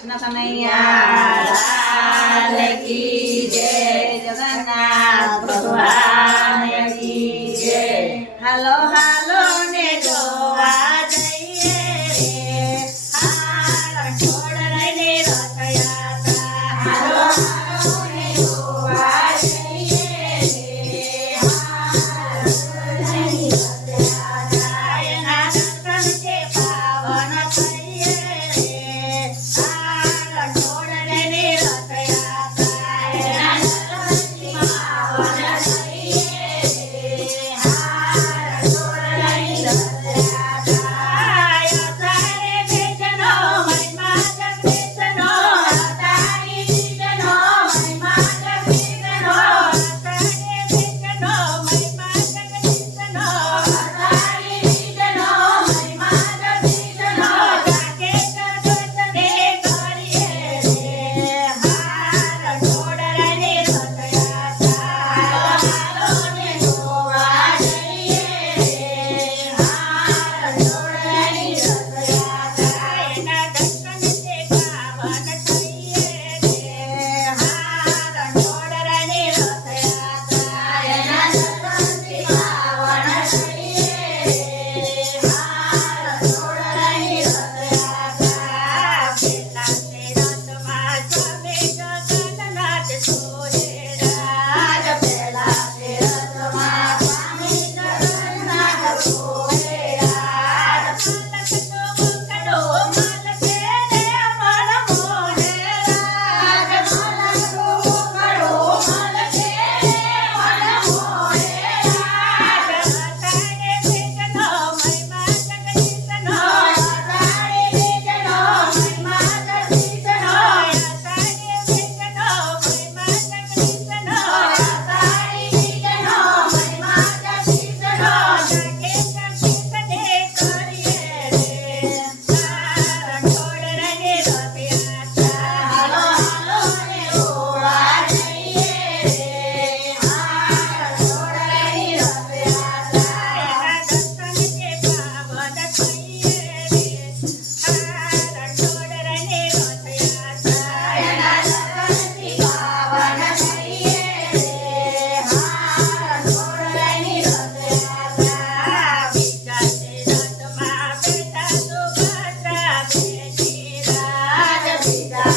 કૃષ્ણ કનૈયા લાલ કી જય, જગન્નાથ ભગવાન કી જય। હાલો હાલો ને જોવા જઈએ રે, હારણ છોડ લઈને રથયાત્રા। હાલો હાલો ને જોવા જઈએ રે, હારણ છોડ લઈને રથયાત્રા। એના દર્શન છે પાવન થઈએ રે, હારણ છોડ લઈને રથયાત્રા। એના દર્શન છે પાવન થઈએ રે, હારણ છોડ લઈને રથયાત્રા। યાત્રાએ ભેટનો મહિમા જગદીશનો, યાત્રાએ ભેટનો મહિમા જગદીશનો, યાત્રાએ ભેટનો મહિમા જગદીશનો, યાત્રાએ ભેટનો મહિમા જગદીશનો। જાગે જગતને કરીએ રે, હારણ છોડ લઈને રથયાત્રા। હાલો ને જોવા જઈએ રે, હારણ છોડ લઈને રથયાત્રા। એના દર્શન છે પાવન થઈએ રે, હારણ છોડ લઈને રથયાત્રા। એના દર્શન છે પાવન થઈએ રે, હારણ છોડ લઈને રથયાત્રા। પેલા તે રથમાં સ્વામી જગન્નાથ સોહેરાજ, પેલા તે રથમાં સ્વામી જગન્નાથ સોહેરાજ। મલકનો મુકડો મલકે રે મન મોહેરાજ, મલકનો મુકડો મલકે રે મન મોહેરાજ। યાત્રાએ ભેટનો મહિમા જગદીશનો, યાત્રાએ ભેટનો મહિમા જગદીશનો, યાત્રાએ ભેટનો મહિમા જગદીશનો, યાત્રાએ ભેટનો મહિમા જગદીશનો। જાગે જગદીશને કરીએ રે, હારણ છોડ લઈને રથયાત્રા। હાલો હાલો ને જોવા જઈએ રે, હારણ છોડ લઈને રથયાત્રા। એના દર્શન છે પાવન થઈએ રે, હારણ છોડ લઈને રથયાત્રા। એના દર્શન છે પાવન થઈએ રે, હારણ છોડ લઈને રથયાત્રા। બીજા તે રથમાં બેઠા સુભદ્રા બેઠી રાજ, બીજા